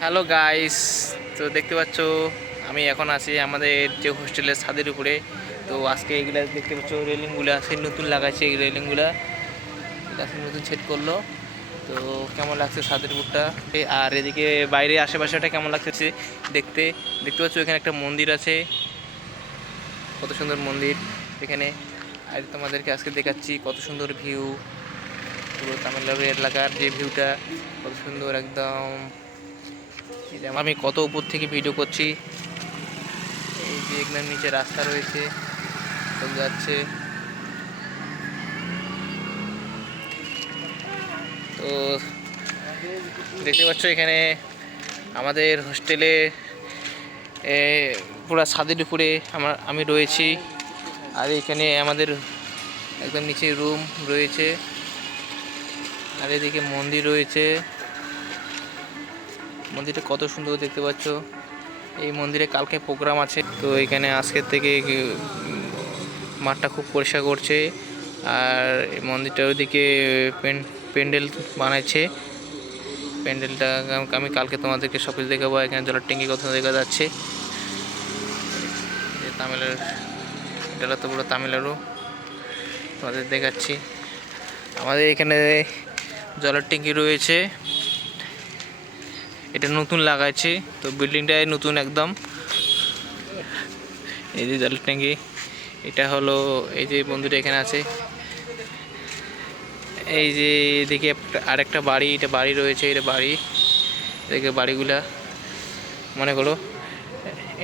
Hello guys, তো দেখতে পাচ্ছ আমি এখন আছি আমাদের যে হোস্টেলের ছাদের উপরে। তো আজকে এগুলা দেখতে পাচ্ছ রেলিংগুলো আছে নতুন লাগাইছে, এই রেলিংগুলা আজকে নতুন সেট করলো। তো কেমন লাগছে ছাদের উপরটা, আর এদিকে বাইরে আশেপাশেটা কেমন লাগতেছে দেখতে। দেখতে পাচ্ছ এখানে একটা মন্দির আছে, কত সুন্দর মন্দির এখানে। আর তোমাদেরকে আজকে দেখাচ্ছি কত সুন্দর ভিউ, পুরো তামিলনাড়ু এলাকার যে ভিউটা কত সুন্দর একদম। আমি কত উপর থেকে ভিডিও করছি, এই যে একদম নিচে রাস্তা রয়েছে চলে যাচ্ছে। তো দেখতে পাচ্ছ এখানে আমাদের হোস্টেলে পুরো ছাদের উপরে আমি রয়েছি। আর এখানে আমাদের একদম নিচে রুম রয়েছে, আর এদিকে মন্দির রয়েছে। মন্দিরটা কত সুন্দর দেখতে পাচ্ছ। এই মন্দিরে কালকে প্রোগ্রাম আছে, তো এখানে আজকের থেকে মাঠটা খুব পরিষ্কার করছে। আর এই মন্দিরটার ওইদিকে প্যান্ডেল বানাইছে। প্যান্ডেলটা আমি কালকে তোমাদেরকে সব কিছু দেখাবো। এখানে জলের ট্যাঙ্কি কথা দেখা যাচ্ছে, তামিলনাড়ু, এটা তো পুরো তামিলনাড়ু তোমাদের দেখাচ্ছি। আমাদের এখানে জলের ট্যাঙ্কি রয়েছে, এটা নতুন লাগাইছে, তো বিল্ডিংটাই নতুন একদম। এই যে জলের ট্যাঙ্কি, এটা হলো এই যে বন্ধুটা এখানে আছে। এই যে এদিকে আরেকটা বাড়ি, এটা বাড়ি রয়েছে, এটা বাড়ি। এদিকে বাড়িগুলা মনে করো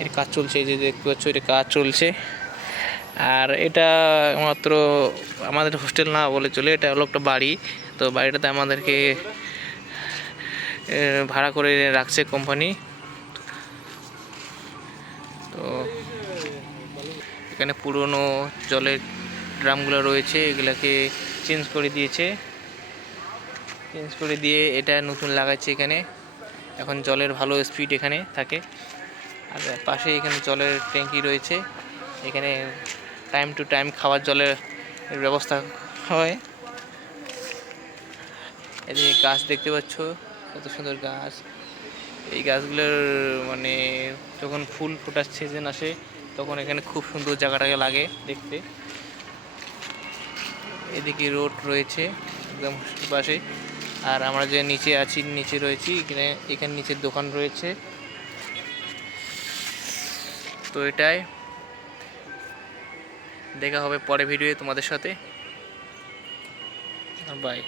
এর কাজ চলছে, এই যে দেখতে পাচ্ছ এটা কাজ চলছে। আর এটা মাত্র আমাদের হোস্টেল না বলে চলে, এটা হলো একটা বাড়ি। তো বাড়িটাতে আমাদেরকে ভাড়া করে রাখছে কোম্পানি। তো এখানে পুরনো জলের ড্রামগুলো রয়েছে, এগুলাকে চেঞ্জ করে দিয়েছে, চেঞ্জ করে দিয়ে এটা নতুন লাগাচ্ছে এখানে। এখন জলের ভালো স্পিড এখানে থাকে। আর পাশে এখানে জলের ট্যাঙ্কি রয়েছে, এখানে টাইম টু টাইম খাওয়ার জলের ব্যবস্থা হয়। এদিকে গাছ দেখতে পাচ্ছ, কত সুন্দর গাছ। এই গাছগুলোর মানে যখন ফুল ফোটার সিজন আসে তখন এখানে খুব সুন্দর জায়গাটাকে লাগে দেখতে। এদিকে রোড রয়েছে একদম পাশে। আর আমরা যে নিচে আছি, নিচে রয়েছি, এখানে নিচের দোকান রয়েছে। তো এটাই, দেখা হবে পরে ভিডিওতে তোমাদের সাথে। বাই।